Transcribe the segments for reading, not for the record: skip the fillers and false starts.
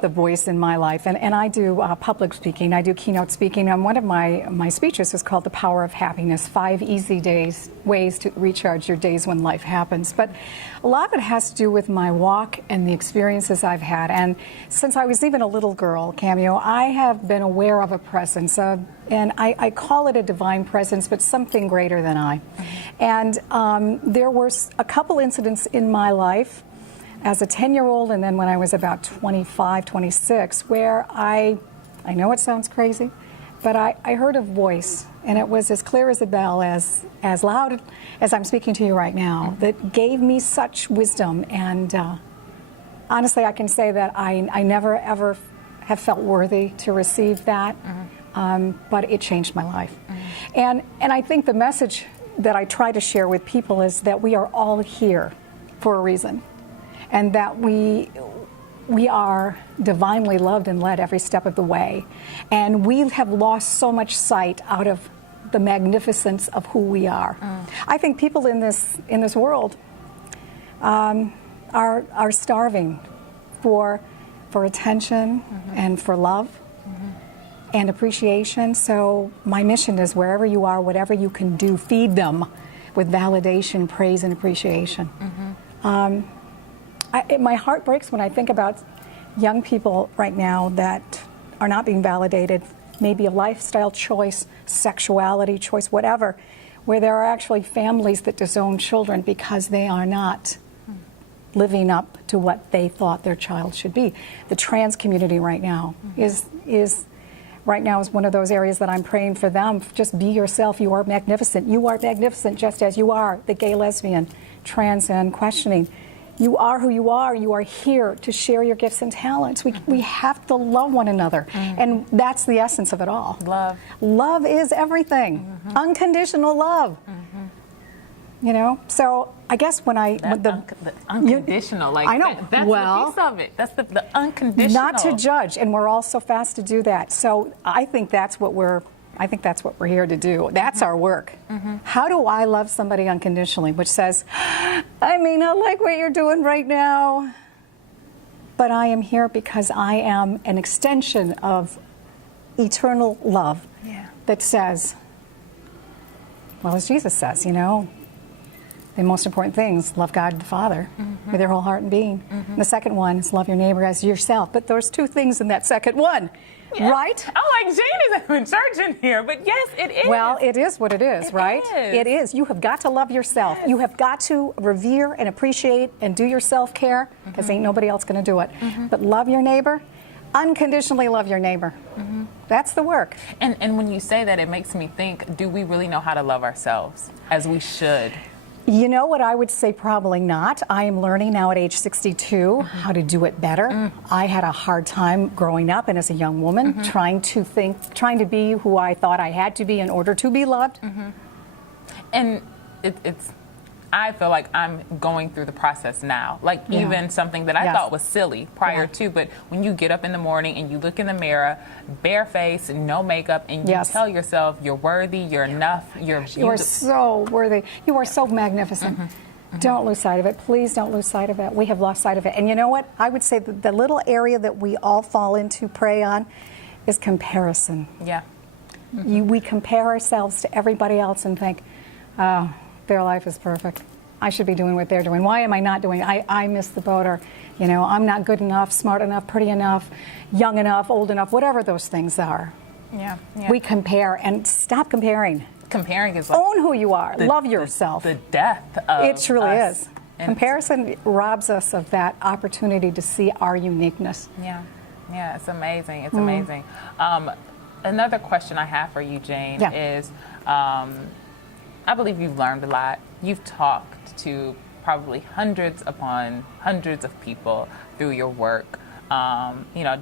about the voice in my life, and I do public speaking. I do keynote speaking, and one of my speeches is called The Power of Happiness, 5 Easy Ways to Recharge Your Days When Life Happens. But a lot of it has to do with my walk and the experiences I've had. And since I was even a little girl, Cameo, I have been aware of a presence, and I call it a divine presence, but something greater than I. And there were a couple incidents in my life as a 10-year-old, and then when I was about 25, 26, where I know it sounds crazy, but I heard a voice, and it was as clear as a bell, as loud as I'm speaking to you right now, that gave me such wisdom. And honestly, I can say that I never, ever have felt worthy to receive that, but it changed my life. And I think the message that I try to share with people is that we are all here for a reason, and that we are divinely loved and led every step of the way. And we have lost so much sight out of the magnificence of who we are. I think people in this world are starving for attention and for love and appreciation. So my mission is, wherever you are, whatever you can do, feed them with validation, praise, and appreciation. My heart breaks when I think about young people right now that are not being validated, maybe a lifestyle choice, sexuality choice, whatever, where there are actually families that disown children because they are not living up to what they thought their child should be. The trans community right now is one of those areas that I'm praying for them. Just be yourself. You are magnificent. You are magnificent just as you are. The gay, lesbian, trans, and questioning. You are who you are. You are here to share your gifts and talents. We have to love one another. And that's the essence of it all. Love. Love is everything. Unconditional love. You know? So I guess when the unconditional, like, I know. That's the piece of it. That's the unconditional. Not to judge, and we're all so fast to do that. So I think that's what we're here to do. That's our work. How do I love somebody unconditionally? Which says, I may not like what you're doing right now, but I am here because I am an extension of eternal love that says, well, as Jesus says, you know, the most important things: love God the Father with your whole heart and being. And the second one is love your neighbor as yourself. But there's 2 things in that second one. Yeah. Right? Oh, like Jane is in church in here, but yes, it is. Well, it is what it is, right? It is. You have got to love yourself. Yes. You have got to revere and appreciate and do your self-care, because ain't nobody else going to do it. But love your neighbor. Unconditionally love your neighbor. That's the work. And when you say that, it makes me think, do we really know how to love ourselves as we should? You know what, I would say probably not. I am learning now at age 62 how to do it better. I had a hard time growing up and as a young woman trying to be who I thought I had to be in order to be loved. And I feel like I'm going through the process now. Like even something that I thought was silly prior to, but when you get up in the morning and you look in the mirror, bare face, no makeup, and you tell yourself you're worthy, you're enough, you're beautiful. You are so worthy. You are so magnificent. Don't lose sight of it. Please don't lose sight of it. We have lost sight of it. And you know what? I would say that the little area that we all fall into, prey on, is comparison. Yeah. We compare ourselves to everybody else and think, oh, their life is perfect. I should be doing what they're doing. Why am I not doing it? I missed the boat, or, you know, I'm not good enough, smart enough, pretty enough, young enough, old enough, whatever those things are. We compare, and stop comparing. Comparing is like own who you are. Love yourself. The death of it truly us. Is. Comparison robs us of that opportunity to see our uniqueness. Yeah, it's amazing. It's amazing. Another question I have for you, Jane, is I believe you've learned a lot. You've talked to probably hundreds upon hundreds of people through your work. You know,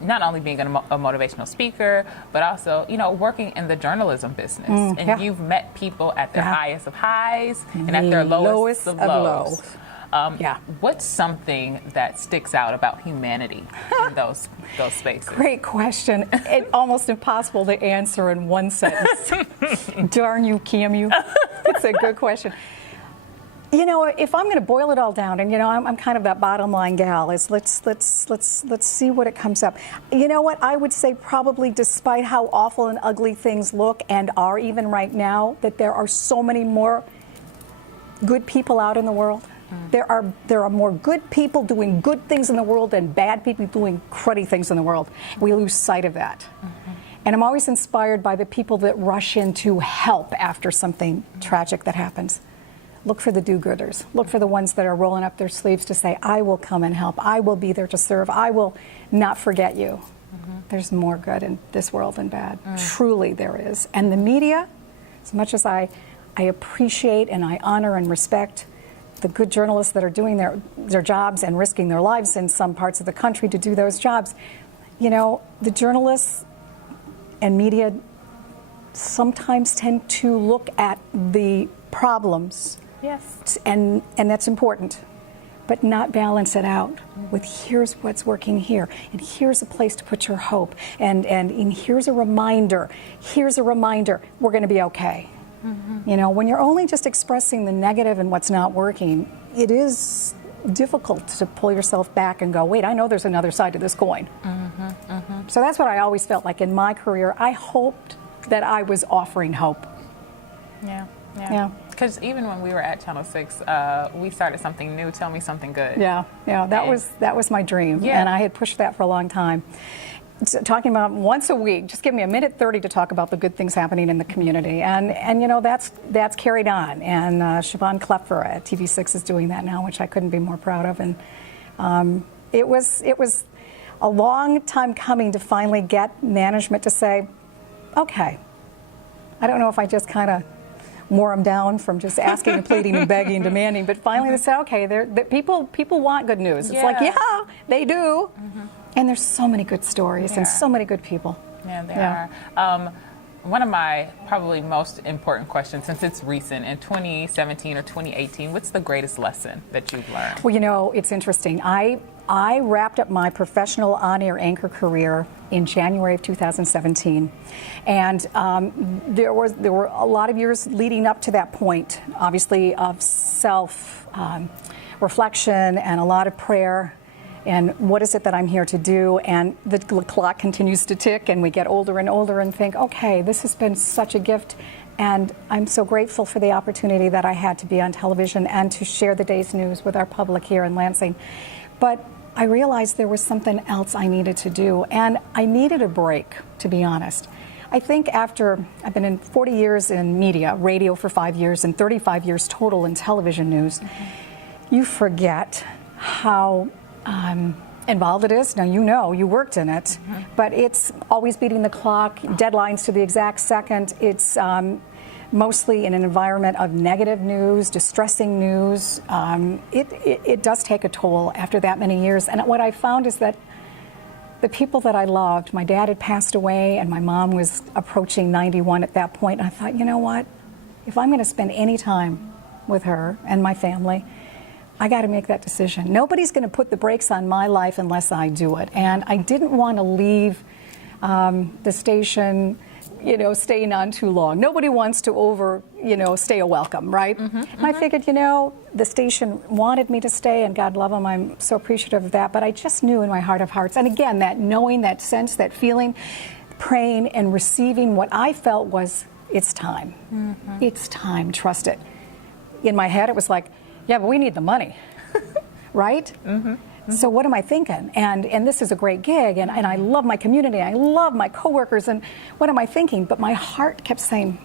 not only being a motivational speaker, but also, you know, working in the journalism business. And you've met people at their highest of highs and at their lowest of lows. What's something that sticks out about humanity in those spaces? Great question. It's almost impossible to answer in 1 sentence. Darn you, Camu. It's a good question. You know, if I'm going to boil it all down, and you know, I'm kind of that bottom line gal, is let's see what it comes up. You know what? I would say probably, despite how awful and ugly things look and are even right now, that there are so many more good people out in the world. There are more good people doing good things in the world than bad people doing cruddy things in the world. We lose sight of that. And I'm always inspired by the people that rush in to help after something tragic that happens. Look for the do-gooders. Look for the ones that are rolling up their sleeves to say, I will come and help. I will be there to serve. I will not forget you. There's more good in this world than bad. Truly there is. And the media, as much as I appreciate and I honor and respect the good journalists that are doing their jobs and risking their lives in some parts of the country to do those jobs, you know, the journalists and media sometimes tend to look at the problems. Yes. And that's important, but not balance it out with here's what's working here, and here's a place to put your hope, and here's a reminder, we're going to be okay. You know, when you're only just expressing the negative and what's not working, it is difficult to pull yourself back and go, wait, I know there's another side to this coin. So that's what I always felt like in my career. I hoped that I was offering hope. Yeah. Because even when we were at Channel 6, we started something new, Tell Me Something Good. Yeah, that was my dream, and I had pushed that for a long time. Talking about once a week, just give me a minute 30 to talk about the good things happening in the community, and you know, that's carried on, and Siobhan Klepfer at TV6 is doing that now, which I couldn't be more proud of, and it was a long time coming to finally get management to say, okay, I don't know if I just kind of wore them down from just asking and pleading and begging and demanding, but finally they said, okay, people want good news. It's like, yeah, they do. And there's so many good stories and so many good people. Yeah, there are. One of my probably most important questions, since it's recent, in 2017 or 2018, what's the greatest lesson that you've learned? Well, you know, it's interesting. I wrapped up my professional on-air anchor career in January of 2017, and there were a lot of years leading up to that point, obviously, of self-reflection and a lot of prayer. And what is it that I'm here to do? And the clock continues to tick, and we get older and older and think, okay, this has been such a gift, and I'm so grateful for the opportunity that I had to be on television and to share the day's news with our public here in Lansing. But I realized there was something else I needed to do, and I needed a break, to be honest. I think after I've been in 40 years in media, radio for 5 years, and 35 years total in television news, you forget how involved it is. Now, you know, you worked in it, but it's always beating the clock, deadlines to the exact second. It's mostly in an environment of negative news, distressing news. It does take a toll after that many years. And what I found is that the people that I loved, my dad had passed away and my mom was approaching 91 at that point. And I thought, you know what? If I'm going to spend any time with her and my family, I got to make that decision. Nobody's going to put the brakes on my life unless I do it. And I didn't want to leave the station, you know, staying on too long. Nobody wants to stay a welcome, right? And I figured, you know, the station wanted me to stay, and God love them, I'm so appreciative of that. But I just knew in my heart of hearts, and again, that knowing, that sense, that feeling, praying and receiving what I felt was, it's time. It's time, trust it. In my head, it was like, yeah, but we need the money, right? So what am I thinking? And this is a great gig, and I love my community, I love my coworkers, and what am I thinking? But my heart kept saying,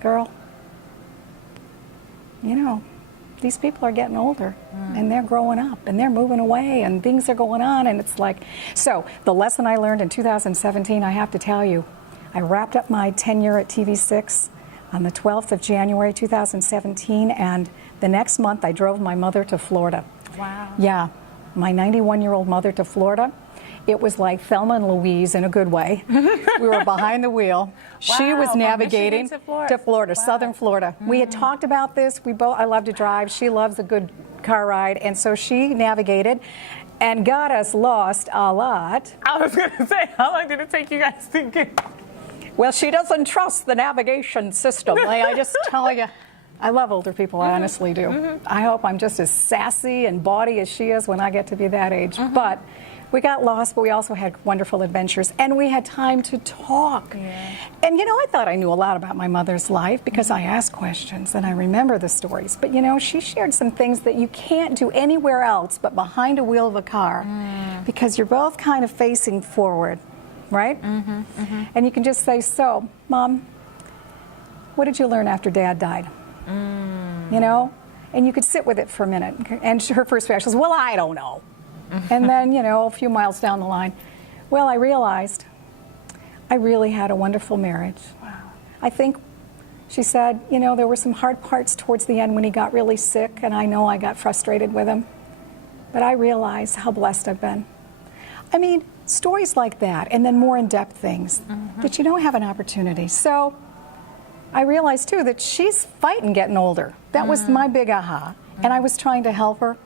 girl, you know, these people are getting older, and they're growing up, and they're moving away, and things are going on, and it's like, so the lesson I learned in 2017, I have to tell you, I wrapped up my tenure at TV6 on the 12th of January 2017, and the next month I drove my mother to Florida. Wow. Yeah, my 91-year-old mother to Florida. It was like Thelma and Louise in a good way. We were behind the wheel. She was navigating to Florida, wow. Southern Florida. We had talked about this. I love to drive. She loves a good car ride, and so she navigated and got us lost a lot. I was going to say, how long did it take you guys to get? Well, she doesn't trust the navigation system. I just tell you. I love older people, I honestly do. I hope I'm just as sassy and bawdy as she is when I get to be that age. But we got lost, but we also had wonderful adventures, and we had time to talk. And, you know, I thought I knew a lot about my mother's life because I asked questions and I remember the stories. But, you know, she shared some things that you can't do anywhere else but behind a wheel of a car because you're both kind of facing forward, right? And you can just say, so, Mom, what did you learn after Dad died? You know? And you could sit with it for a minute. And her first reaction was, well, I don't know. And then, you know, a few miles down the line, well, I realized I really had a wonderful marriage. I think, she said, you know, there were some hard parts towards the end when he got really sick, and I know I got frustrated with him. But I realized how blessed I've been. I mean, stories like that, and then more in-depth things that you don't have an opportunity. So I realized, too, that she's fighting getting older. That was my big aha. And I was trying to help her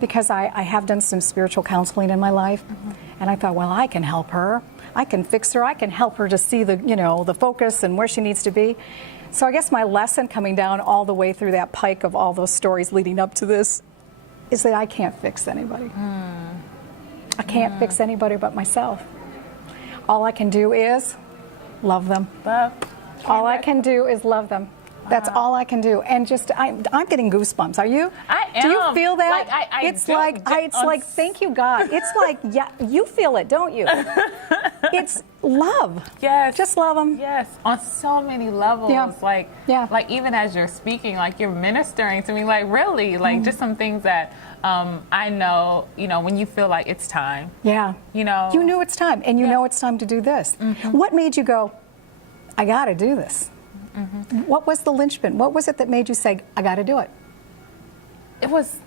because I have done some spiritual counseling in my life. And I thought, well, I can help her. I can fix her. I can help her to see the, you know, the focus and where she needs to be. So I guess my lesson coming down all the way through that pike of all those stories leading up to this is that I can't fix anybody. I can't fix anybody but myself. All I can do is love them. All I can do is love them. That's all I can do. And just, I'm getting goosebumps. Are you? I am. Do you feel that? Like, it's like, thank you, God. It's like, yeah, you feel it, don't you? It's love. Yes. Just love them. Yes. On so many levels. Yeah. Like even as you're speaking, like you're ministering to me, like really, like just some things that I know, you know, when you feel like it's time. Yeah. You know. You knew it's time, and you know it's time to do this. What made you go, I got to do this? What was the linchpin? What was it that made you say, I got to do it? It was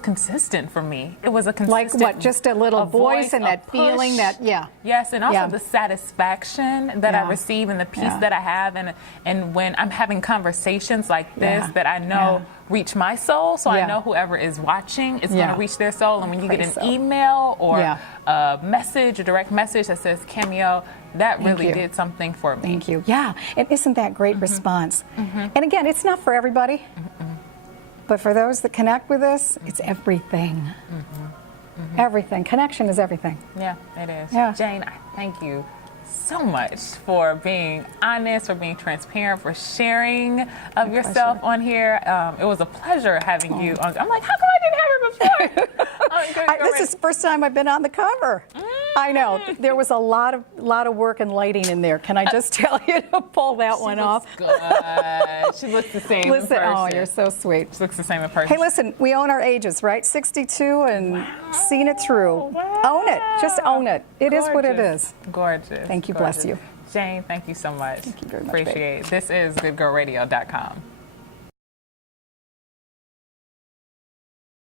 consistent for me. It was a consistent. Like what? Just a little voice and that feeling that, Yes, and also the satisfaction that I receive and the peace that I have, and when I'm having conversations like this that I know reach my soul, so I know whoever is watching is going to reach their soul. And when you get an email or a message, a direct message that says Cameo, that really did something for me. Thank you. Yeah, and isn't that great response? And again, it's not for everybody. But for those that connect with us, it's everything. Everything. Connection is everything. Yeah, it is. Yeah. Jane, I thank you so much for being honest, for being transparent, for sharing of yourself on here. It was a pleasure having you on. I'm like, how come I didn't have her before? This is the first time I've been on the cover. I know. There was a lot of work and lighting in there. Can I just tell you to pull that one off? Good. She looks the same in person. Oh, you're so sweet. She looks the same in person. Hey, listen, we own our ages, right? 62 and seen it through. Wow. Own it. Just own it. It is what it is. Gorgeous. Thank you. Bless you. Jane, thank you so much. Thank you very much, Appreciate it. This is goodgirlradio.com.